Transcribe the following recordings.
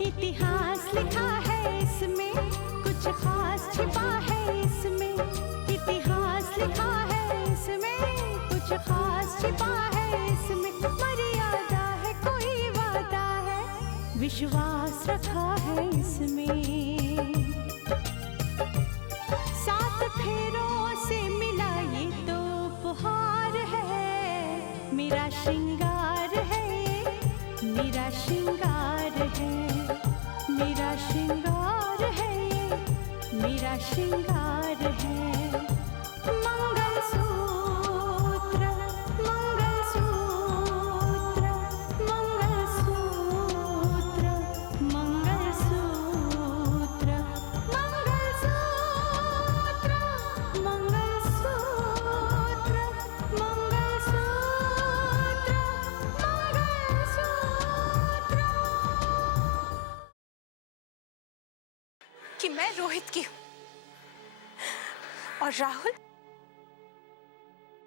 इतिहास लिखा है इसमें, कुछ खास छिपा है इसमें। इतिहास लिखा है इसमें, कुछ खास छिपा है इसमें। मर्यादा है, कोई वादा है, विश्वास रखा है इसमें। सात फेरों से मिला ये तो उपहार है, मेरा श्रृंगार है, मेरा श्रृंगार है, मेरा श्रृंगार है, मेरा श्रृंगार है। मंगलसूत्र, मंगलसूत्र, मंगलसूत्र, मंगलसूत्र, मंगलसूत्र, मंगलसूत्र, मंगलसूत्र। कि मैं रोहित की हूं और राहुल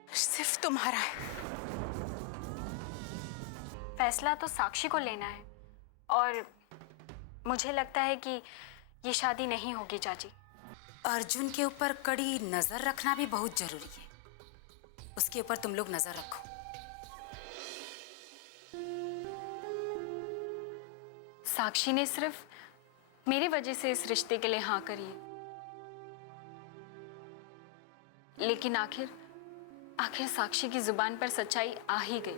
सिर्फ तुम्हारा है। फैसला तो साक्षी को लेना है और मुझे लगता है कि ये शादी नहीं होगी चाची। अर्जुन के ऊपर कड़ी नजर रखना भी बहुत जरूरी है। उसके ऊपर तुम लोग नजर रखो। साक्षी ने सिर्फ मेरी वजह से इस रिश्ते के लिए हाँ करी है, लेकिन आखिर साक्षी की जुबान पर सच्चाई आ ही गई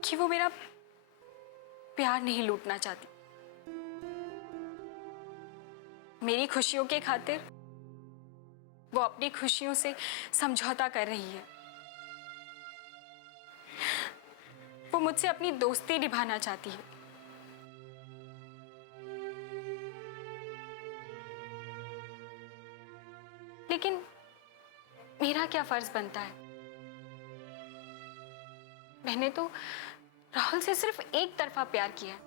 कि वो मेरा प्यार नहीं लूटना चाहती। मेरी खुशियों के खातिर वो अपनी खुशियों से समझौता कर रही है। वो मुझसे अपनी दोस्ती निभाना चाहती है। लेकिन मेरा क्या फर्ज बनता है? मैंने तो राहुल से सिर्फ एक तरफा प्यार किया है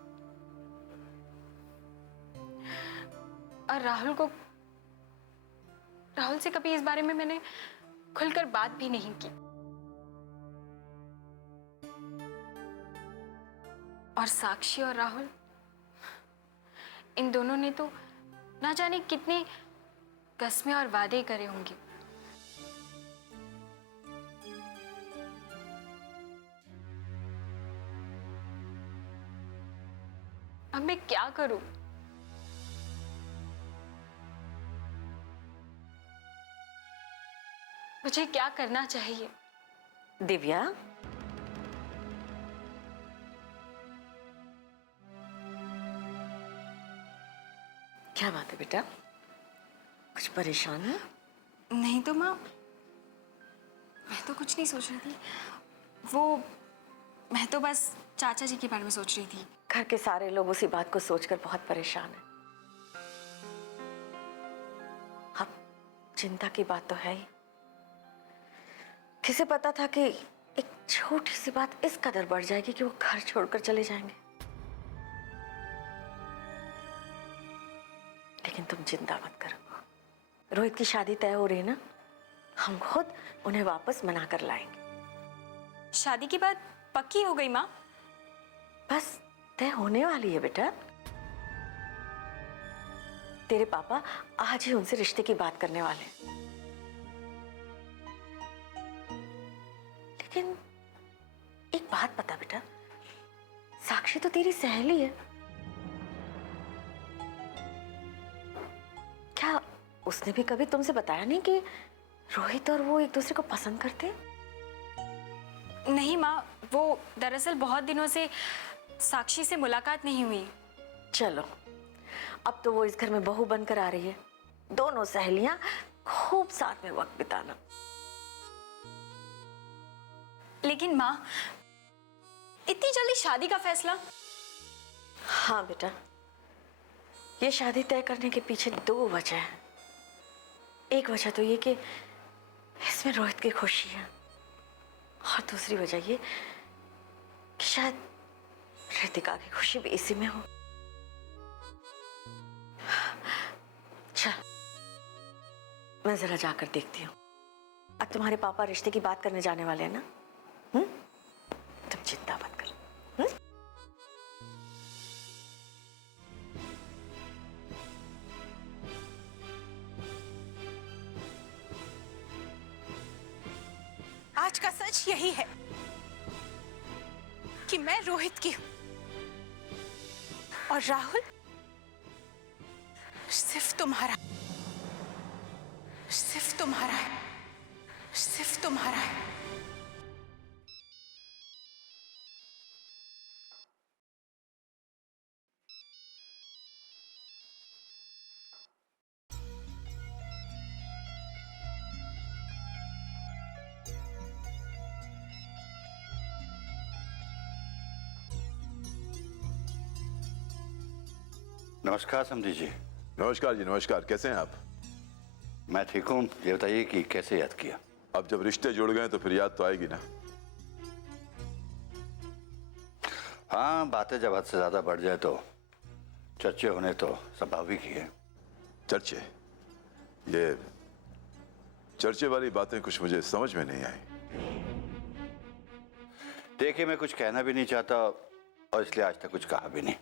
और राहुल से कभी इस बारे में मैंने खुलकर बात भी नहीं की। और साक्षी और राहुल, इन दोनों ने तो ना जाने कितने कस्में और वादे करे होंगे। अब मैं क्या करूं? मुझे क्या करना चाहिए? दिव्या, क्या बात है बेटा? कुछ परेशान है? नहीं तो माँ, मैं तो कुछ नहीं सोच रही थी। मैं तो बस चाचा जी के बारे में सोच रही थी। घर के सारे लोग उसी बात को सोचकर बहुत परेशान हैं। अब चिंता की बात तो है ही। किसे पता था कि एक छोटी सी बात इस कदर बढ़ जाएगी कि वो घर छोड़कर चले जाएंगे। लेकिन तुम चिंता मत करो, रोहित की शादी तय हो रही है ना, हम खुद उन्हें वापस मना कर लाएंगे। शादी की बात पक्की हो गई माँ? बस तय होने वाली है बेटा। तेरे पापा आज ही उनसे रिश्ते की बात करने वाले हैं। लेकिन एक बात बता बेटा, साक्षी तो तेरी सहेली है, क्या उसने भी कभी तुमसे बताया नहीं कि रोहित और वो एक दूसरे को पसंद करते हैं? नहीं माँ, वो दरअसल बहुत दिनों से साक्षी से मुलाकात नहीं हुई। चलो, अब तो वो इस घर में बहू बनकर आ रही है। दोनों सहेलियां खूब साथ में वक्त बिताना। लेकिन माँ, इतनी जल्दी शादी का फैसला? हाँ बेटा, ये शादी तय करने के पीछे दो वजह है। एक वजह तो ये कि इसमें रोहित की खुशी है, और दूसरी वजह ये कि शायद रितिका की खुशी भी इसी में हो। चल, मैं जरा जाकर देखती हूँ। अब तुम्हारे पापा रिश्ते की बात करने जाने वाले हैं ना? तुम चिंता मत करो, सच का सच यही है कि मैं रोहित की हूं और राहुल सिर्फ तुम्हारा है, सिर्फ तुम्हारा है, सिर्फ तुम्हारा है। नमस्कार समधी जी। नमस्कार जी, नमस्कार। कैसे हैं आप? मैं ठीक हूँ। ये बताइए कि कैसे याद किया? अब जब रिश्ते जुड़ गए तो फिर याद तो आएगी ना। हाँ, बातें जब हद से ज्यादा बढ़ जाए तो चर्चे होने तो स्वाभाविक ही है। चर्चे? ये चर्चे वाली बातें कुछ मुझे समझ में नहीं आई। देखिए, मैं कुछ कहना भी नहीं चाहता और इसलिए आज तक कुछ कहा भी नहीं।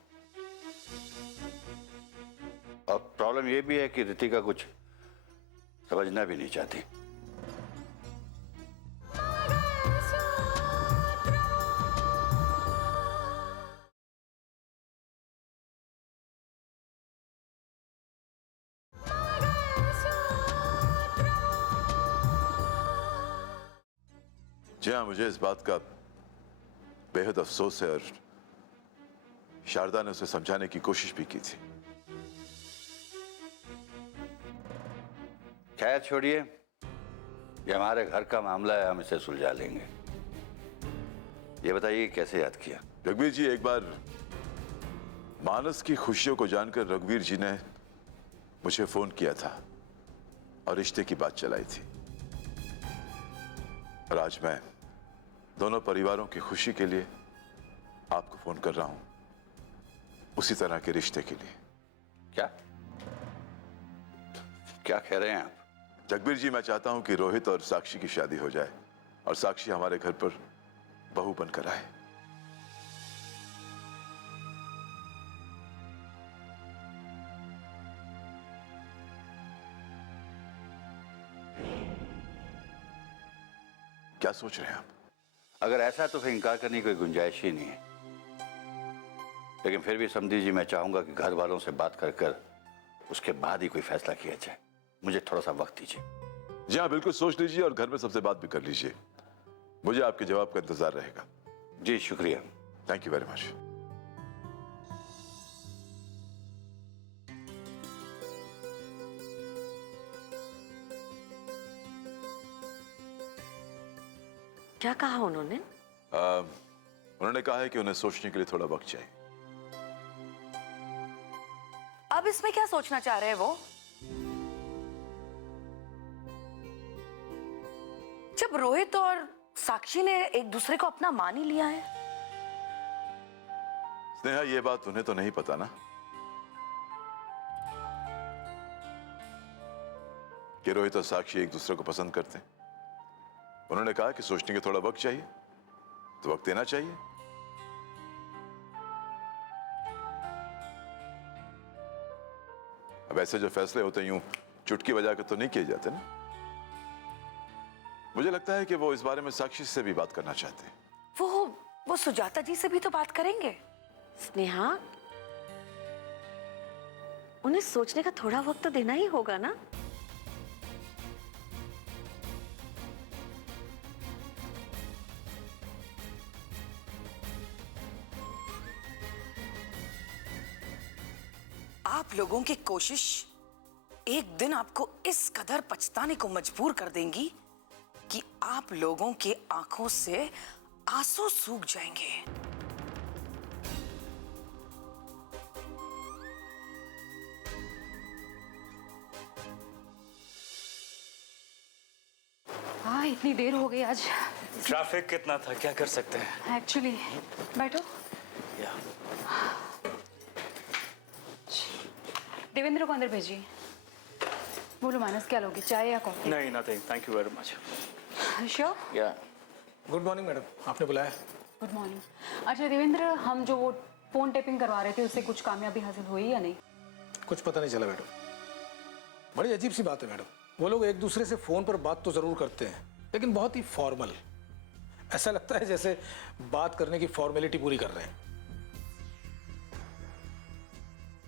और प्रॉब्लम ये भी है कि रितिका कुछ समझना भी नहीं चाहती। जी हाँ, मुझे इस बात का बेहद अफसोस है और शारदा ने उसे समझाने की कोशिश भी की थी। खैर छोड़िए, ये हमारे घर का मामला है, हम इसे सुलझा लेंगे। ये बताइए कैसे याद किया? रघुवीर जी, एक बार मानस की खुशियों को जानकर रघुवीर जी ने मुझे फोन किया था और रिश्ते की बात चलाई थी। और आज मैं दोनों परिवारों की खुशी के लिए आपको फोन कर रहा हूं, उसी तरह के रिश्ते के लिए। क्या क्या कह रहे हैं आप? जगबीर जी, मैं चाहता हूं कि रोहित और साक्षी की शादी हो जाए और साक्षी हमारे घर पर बहू बनकर आए। क्या सोच रहे हैं आप? अगर ऐसा है तो फिर इनकार करने की कोई गुंजाइश ही नहीं है। लेकिन फिर भी समझी जी, मैं चाहूंगा कि घर वालों से बात कर उसके बाद ही कोई फैसला किया जाए। मुझे थोड़ा सा वक्त दीजिए। जी हाँ, बिल्कुल सोच लीजिए और घर में सबसे बात भी कर लीजिए। मुझे आपके जवाब का इंतजार रहेगा। जी शुक्रिया। Thank you very much. क्या कहा उन्होंने? उन्होंने कहा है कि उन्हें सोचने के लिए थोड़ा वक्त चाहिए। अब इसमें क्या सोचना चाह रहे हैं वो? जब रोहित और साक्षी ने एक दूसरे को अपना मान ही लिया है। स्नेहा, ये बात उन्हें तो नहीं पता ना कि रोहित और साक्षी एक दूसरे को पसंद करते हैं। उन्होंने कहा कि सोचने के थोड़ा वक्त चाहिए, तो वक्त देना चाहिए। अब ऐसे जो फैसले होते हैं यूं चुटकी बजा के तो नहीं किए जाते ना। मुझे लगता है कि वो इस बारे में साक्षी से भी बात करना चाहते हैं। वो सुजाता जी से भी तो बात करेंगे। स्नेहा, उन्हें सोचने का थोड़ा वक्त तो देना ही होगा ना। आप लोगों की कोशिश एक दिन आपको इस कदर पछताने को मजबूर कर देंगी कि आप लोगों की आंखों से आंसू सूख जाएंगे। हाँ, इतनी देर हो गई आज। ट्रैफिक कितना था, क्या कर सकते हैं। एक्चुअली बैठो। देवेंद्र को अंदर भेजिए। बोलो मानस, क्या लोगे, चाय या कॉफी? नहीं, nothing, thank you very much. Sure? या गुड मॉर्निंग मैडम, आपने बुलाया? Good morning. अच्छा देवेंद्र, हम जो वो फोन टेपिंग करवा रहे थे उससे कुछ कामयाबी हासिल हुई या नहीं? कुछ पता नहीं चला मैडम। बड़ी अजीब सी बात है मैडम। वो लोग एक दूसरे से फोन पर बात तो जरूर करते हैं, लेकिन बहुत ही फॉर्मल, ऐसा लगता है जैसे बात करने की फॉर्मेलिटी पूरी कर रहे हैं।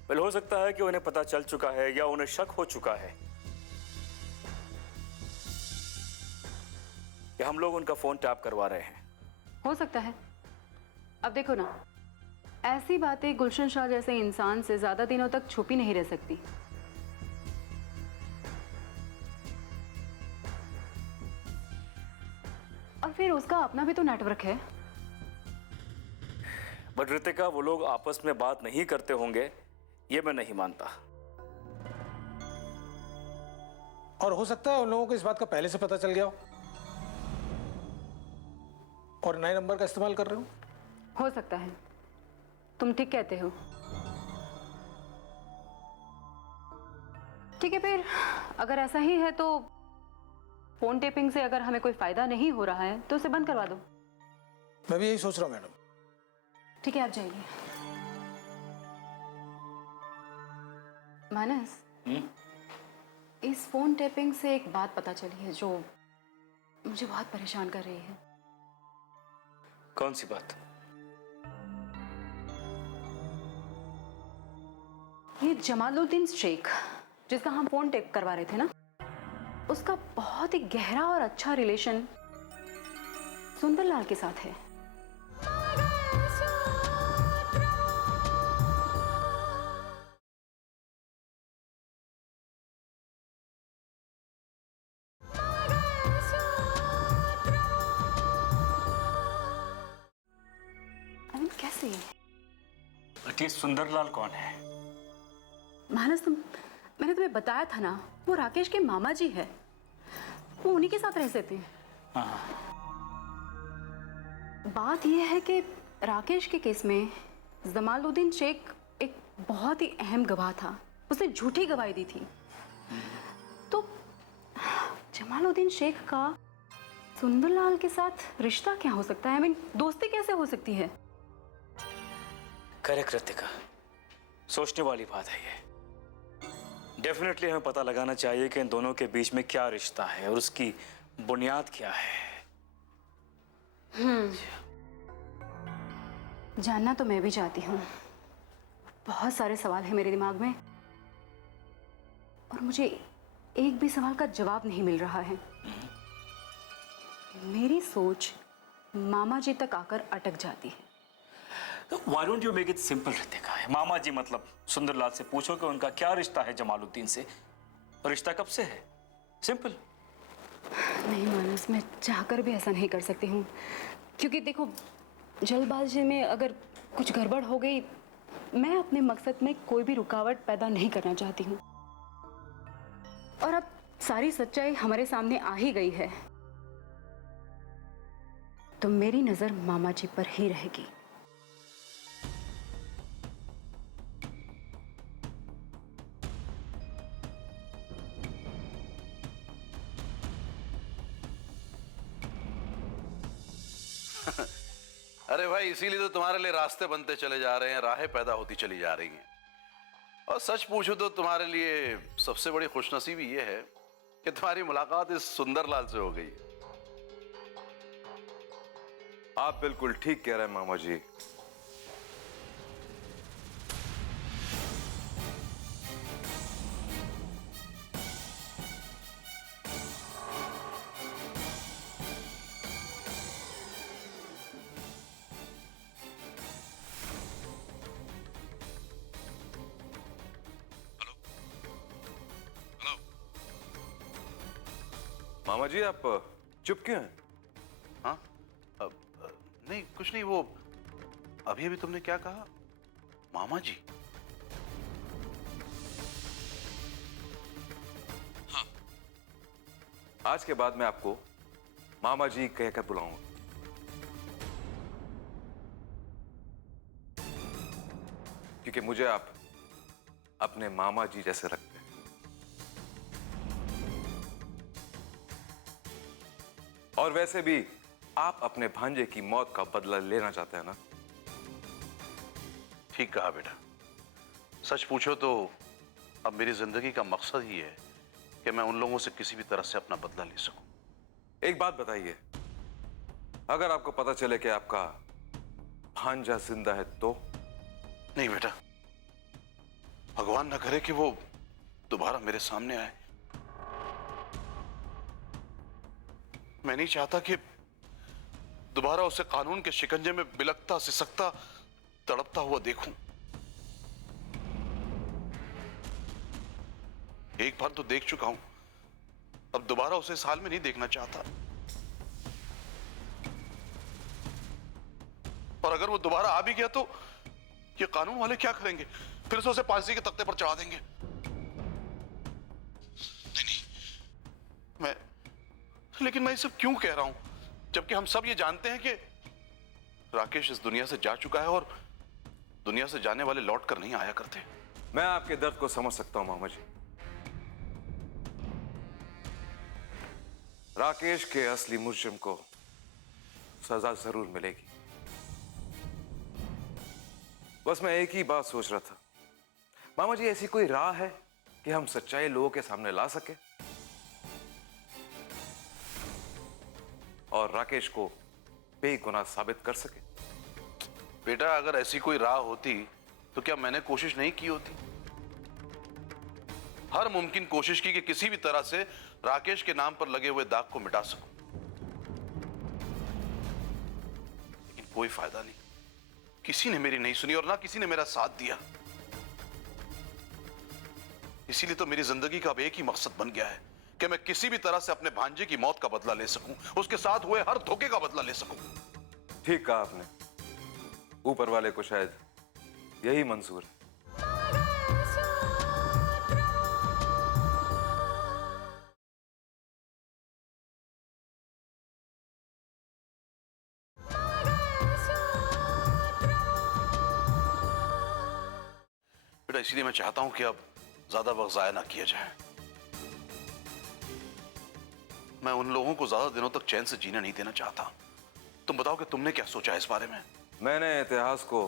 वेल, हो सकता है कि उन्हें पता चल चुका है या उन्हें शक हो चुका है कि हम लोग उनका फोन टैप करवा रहे हैं। हो सकता है। अब देखो ना, ऐसी बातें गुलशन शाह जैसे इंसान से ज्यादा दिनों तक छुपी नहीं रह सकती। और फिर उसका अपना भी तो नेटवर्क है। बट रितिका, वो लोग आपस में बात नहीं करते होंगे ये मैं नहीं मानता। और हो सकता है उन लोगों को इस बात का पहले से पता चल गया हो और नए नंबर का इस्तेमाल कर रहे हो सकता है, तुम ठीक कहते हो। ठीक है, फिर अगर ऐसा ही है तो फोन टेपिंग से अगर हमें कोई फायदा नहीं हो रहा है तो उसे बंद करवा दो। मैं भी यही सोच रहा हूं मैडम। ठीक है, आप जाइए। मानस, इस फोन टेपिंग से एक बात पता चली है जो मुझे बहुत परेशान कर रही है। कौन सी बात? ये जमालुद्दीन शेख जिसका हम फोन टेप करवा रहे थे ना, उसका बहुत ही गहरा और अच्छा रिलेशन सुंदरलाल के साथ है। कैसे? बट ये सुंदरलाल कौन है? मानस, मैंने तुम्हें बताया था ना, वो राकेश के मामा जी है। वो उन्हीं के साथ रहते थे। बात यह है कि राकेश के केस में जमालुद्दीन शेख एक बहुत ही अहम गवाह था। उसने झूठी गवाही दी थी। तो जमालुद्दीन शेख का सुंदरलाल के साथ रिश्ता क्या हो सकता है? I mean, दोस्ती कैसे हो सकती है? करेक्ट रितिका, सोचने वाली बात है ये। डेफिनेटली हमें पता लगाना चाहिए कि इन दोनों के बीच में क्या रिश्ता है और उसकी बुनियाद क्या है। जानना तो मैं भी चाहती हूँ। बहुत सारे सवाल हैं मेरे दिमाग में और मुझे एक भी सवाल का जवाब नहीं मिल रहा है। मेरी सोच मामा जी तक आकर अटक जाती है। Why don't you make it simple Ritika? मामा जी मतलब सुंदरलाल से पूछो कि उनका क्या रिश्ता है जमालुद्दीन से, और रिश्ता कब से है। सिंपल। नहीं मानस, मैं चाहकर भी ऐसा नहीं कर सकती हूँ, क्योंकि देखो, जल्दबाजी में अगर कुछ गड़बड़ हो गई, मैं अपने मकसद में कोई भी रुकावट पैदा नहीं करना चाहती हूँ। और अब सारी सच्चाई हमारे सामने आ ही गई है, तो मेरी नजर मामा जी पर ही रहेगी। अरे भाई, इसीलिए तो तुम्हारे लिए रास्ते बनते चले जा रहे हैं, राहें पैदा होती चली जा रही हैं। और सच पूछूं तो तुम्हारे लिए सबसे बड़ी खुशनसीबी ये है कि तुम्हारी मुलाकात इस सुंदरलाल से हो गई। आप बिल्कुल ठीक कह रहे हैं मामा जी। मामा जी, आप चुप क्यों हैं? हाँ? नहीं, कुछ नहीं। वो अभी अभी तुमने क्या कहा? मामा जी? हाँ, आज के बाद मैं आपको मामा जी कहकर बुलाऊंगा। क्योंकि मुझे आप अपने मामा जी जैसे लगते हैं। और वैसे भी आप अपने भांजे की मौत का बदला लेना चाहते हैं ना? ठीक कहा बेटा। सच पूछो तो अब मेरी जिंदगी का मकसद ही है कि मैं उन लोगों से किसी भी तरह से अपना बदला ले सकूं। एक बात बताइए, अगर आपको पता चले कि आपका भांजा जिंदा है तो? नहीं बेटा, भगवान न करे कि वो दोबारा मेरे सामने आए। मैं नहीं चाहता कि दोबारा उसे कानून के शिकंजे में बिलखता, सिसकता, तड़पता हुआ देखूं। एक बार तो देख चुका हूं, अब दोबारा उसे इस हाल में नहीं देखना चाहता। और अगर वो दोबारा आ भी गया तो ये कानून वाले क्या करेंगे? फिर से उसे फांसी के तख्ते पर चढ़ा देंगे। नहीं, लेकिन मैं ये सब क्यों कह रहा हूं, जबकि हम सब ये जानते हैं कि राकेश इस दुनिया से जा चुका है और दुनिया से जाने वाले लौट कर नहीं आया करते। मैं आपके दर्द को समझ सकता हूं मामा जी। राकेश के असली मुजरिम को सजा जरूर मिलेगी। बस मैं एक ही बात सोच रहा था, मामा जी, ऐसी कोई राह है कि हम सच्चाई लोगों के सामने ला सके और राकेश को बेगुनाह साबित कर सके? बेटा, अगर ऐसी कोई राह होती तो क्या मैंने कोशिश नहीं की होती? हर मुमकिन कोशिश की कि किसी भी तरह से राकेश के नाम पर लगे हुए दाग को मिटा सकूं, लेकिन कोई फायदा नहीं। किसी ने मेरी नहीं सुनी और ना किसी ने मेरा साथ दिया। इसीलिए तो मेरी जिंदगी का अब एक ही मकसद बन गया है कि मैं किसी भी तरह से अपने भांजे की मौत का बदला ले सकूं, उसके साथ हुए हर धोखे का बदला ले सकूं। ठीक कहा आपने, ऊपर वाले को शायद यही मंजूर है। बेटा, इसीलिए मैं चाहता हूं कि अब ज्यादा वक्त जाया ना किया जाए। मैं उन लोगों को ज्यादा दिनों तक चैन से जीने नहीं देना चाहता। तुम बताओ कि तुमने क्या सोचा है इस बारे में? मैंने इतिहास को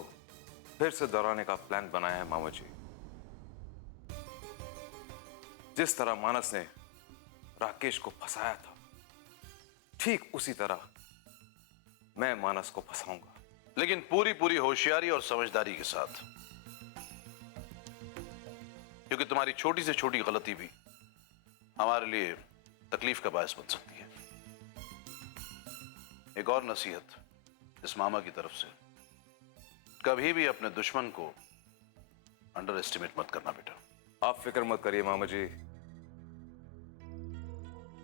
फिर से दोहराने का प्लान बनाया है मामा जी। जिस तरह मानस ने राकेश को फंसाया था, ठीक उसी तरह मैं मानस को फंसाऊंगा, लेकिन पूरी पूरी होशियारी और समझदारी के साथ, क्योंकि तुम्हारी छोटी से छोटी गलती भी हमारे लिए तकलीफ का बायस बन सकती है। एक और नसीहत इस मामा की तरफ से, कभी भी अपने दुश्मन को अंडर एस्टिमेट मत करना बेटा। आप फिक्र मत करिए मामा जी,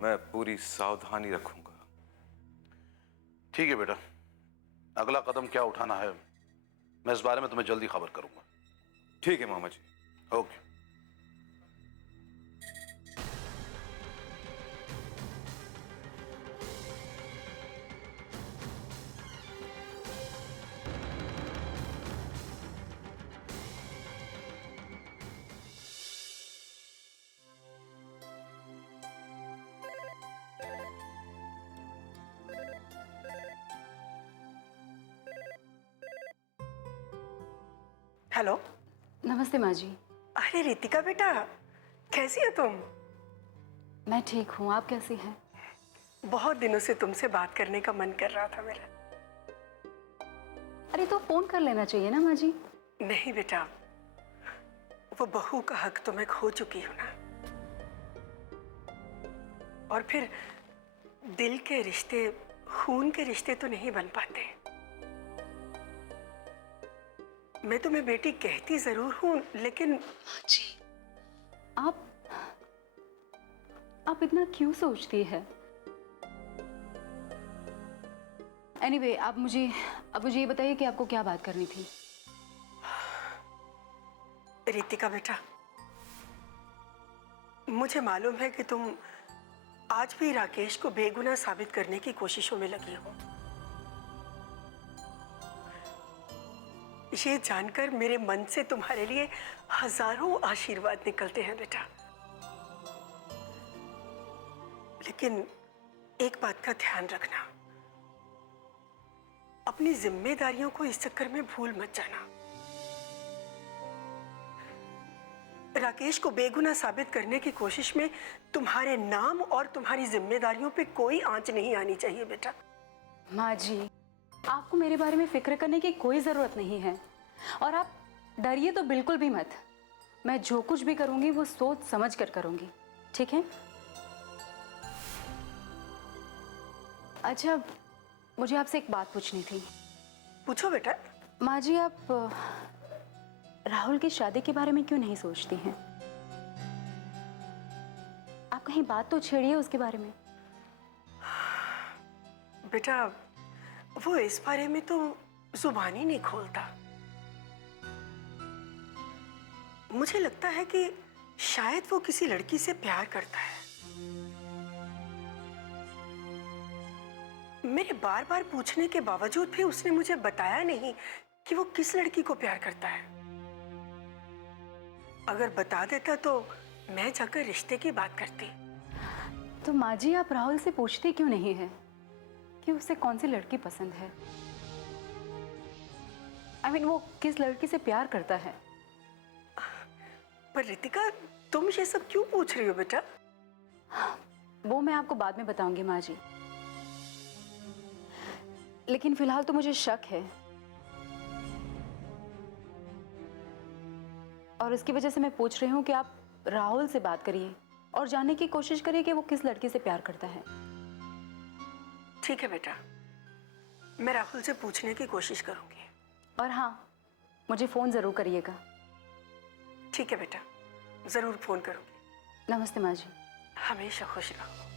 मैं पूरी सावधानी रखूंगा। ठीक है बेटा, अगला कदम क्या उठाना है मैं इस बारे में तुम्हें जल्दी खबर करूंगा। ठीक है मामा जी। ओके। हेलो। नमस्ते माँ जी। अरे रितिका बेटा, कैसी हो तुम? मैं ठीक हूँ, आप कैसी हैं? बहुत दिनों से तुमसे बात करने का मन कर रहा था मेरा। अरे तो फोन कर लेना चाहिए ना माँ जी। नहीं बेटा, वो बहू का हक तो मैं खो चुकी हूँ ना। और फिर दिल के रिश्ते, खून के रिश्ते तो नहीं बन पाते। मैं तुम्हें बेटी कहती जरूर हूं, लेकिन जी आप इतना क्यों सोचती है? एनीवे, आप मुझे ये बताइए कि आपको क्या बात करनी थी। रितिका बेटा, मुझे मालूम है कि तुम आज भी राकेश को बेगुनाह साबित करने की कोशिशों में लगी हो। ये जानकर मेरे मन से तुम्हारे लिए हजारों आशीर्वाद निकलते हैं बेटा। लेकिन एक बात का ध्यान रखना, अपनी जिम्मेदारियों को इस चक्कर में भूल मत जाना। राकेश को बेगुनाह साबित करने की कोशिश में तुम्हारे नाम और तुम्हारी जिम्मेदारियों पे कोई आंच नहीं आनी चाहिए बेटा। माँ जी, आपको मेरे बारे में फिक्र करने की कोई ज़रूरत नहीं है और आप डरिए तो बिल्कुल भी मत। मैं जो कुछ भी करूँगी वो सोच समझ कर करूँगी, ठीक है? अच्छा, मुझे आपसे एक बात पूछनी थी। पूछो बेटा। माँ जी, आप राहुल की शादी के बारे में क्यों नहीं सोचती हैं? आप कहीं बात तो छेड़िए उसके बारे में। बेटा, वो इस बारे में तो जुबान ही नहीं खोलता। मुझे लगता है कि शायद वो किसी लड़की से प्यार करता है। मेरे बार बार पूछने के बावजूद भी उसने मुझे बताया नहीं कि वो किस लड़की को प्यार करता है। अगर बता देता तो मैं जाकर रिश्ते की बात करती। तो माँ जी, आप राहुल से पूछते क्यों नहीं है कि उसे कौन सी लड़की पसंद है? I mean, वो किस लड़की से प्यार करता है? पर रितिका, तुम ये सब क्यों पूछ रही हो बेटा? वो मैं आपको बाद में बताऊंगी माँ जी, लेकिन फिलहाल तो मुझे शक है और इसकी वजह से मैं पूछ रही हूँ कि आप राहुल से बात करिए और जानने की कोशिश करिए कि वो किस लड़की से प्यार करता है। ठीक है बेटा, मैं राहुल से पूछने की कोशिश करूंगी। और हाँ, मुझे फोन जरूर करिएगा। ठीक है बेटा, जरूर फोन करूंगी। नमस्ते माँ जी। हमेशा खुश रहो।